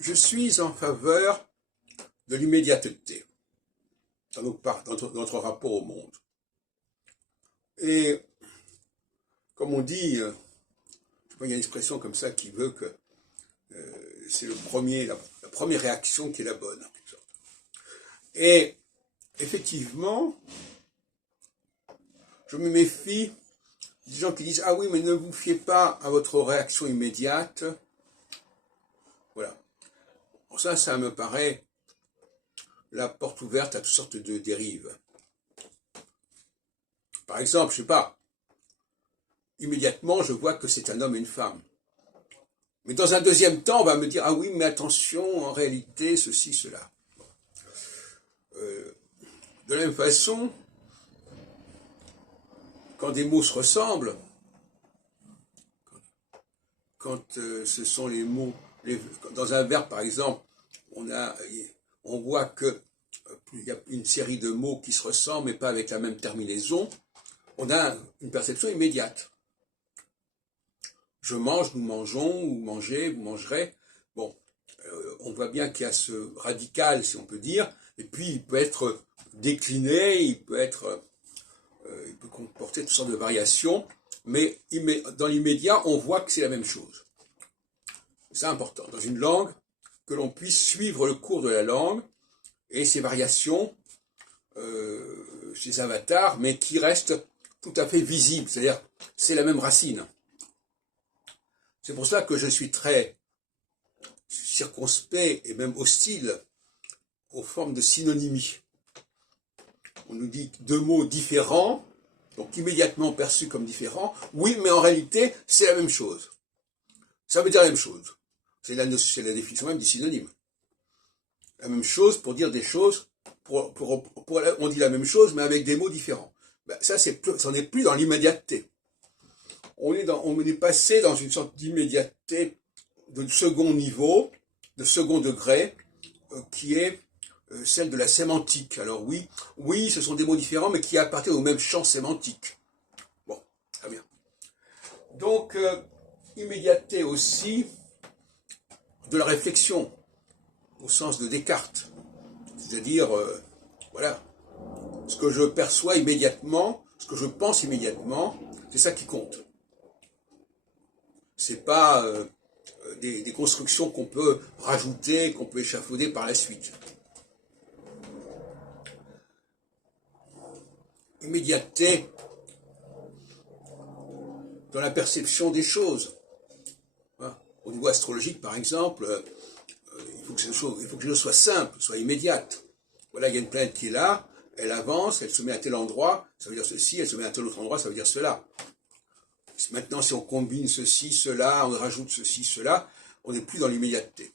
Je suis en faveur de l'immédiateté dans notre rapport au monde. Et comme on dit, il y a une expression comme ça qui veut que c'est la première réaction qui est la bonne. Et effectivement, je me méfie des gens qui disent « Ah oui, mais ne vous fiez pas à votre réaction immédiate. » Voilà. Bon, ça me paraît la porte ouverte à toutes sortes de dérives. Par exemple, je sais pas, immédiatement, je vois que c'est un homme et une femme. Mais dans un deuxième temps, on va me dire « Ah oui, mais attention, en réalité, ceci, cela. » De la même façon, quand des mots se ressemblent, quand ce sont les mots, dans un verbe par exemple, on voit que il y a une série de mots qui se ressemblent mais pas avec la même terminaison, on a une perception immédiate. Je mange, nous mangeons, vous mangez, vous mangerez. Bon, on voit bien qu'il y a ce radical, si on peut dire, et puis il peut être décliné, il peut comporter toutes sortes de variations, mais dans l'immédiat, on voit que c'est la même chose. C'est important, dans une langue, que l'on puisse suivre le cours de la langue et ses variations, ses avatars, mais qui restent tout à fait visibles, c'est-à-dire c'est la même racine. C'est pour ça que je suis très circonspect et même hostile aux formes de synonymie. On nous dit deux mots différents, donc immédiatement perçus comme différents. Oui, mais en réalité, c'est la même chose. Ça veut dire la même chose. C'est la définition même du synonyme. La même chose pour dire des choses, on dit la même chose, mais avec des mots différents. Ben, ça n'est plus dans l'immédiateté. On est passé dans une sorte d'immédiateté de second niveau, de second degré, qui est celle de la sémantique. Alors oui, ce sont des mots différents, mais qui appartiennent au même champ sémantique. Bon, très bien. Donc, immédiateté aussi de la réflexion, au sens de Descartes. C'est-à-dire, voilà, ce que je perçois immédiatement, ce que je pense immédiatement, c'est ça qui compte. C'est pas des constructions qu'on peut rajouter, qu'on peut échafauder par la suite. Immédiateté dans la perception des choses. Voilà. Au niveau astrologique, par exemple, il faut que les choses soient simples, soient immédiates. Voilà, il y a une planète qui est là, elle avance, elle se met à tel endroit, ça veut dire ceci, elle se met à tel autre endroit, ça veut dire cela. Maintenant, si on combine ceci, cela, on rajoute ceci, cela, on n'est plus dans l'immédiateté.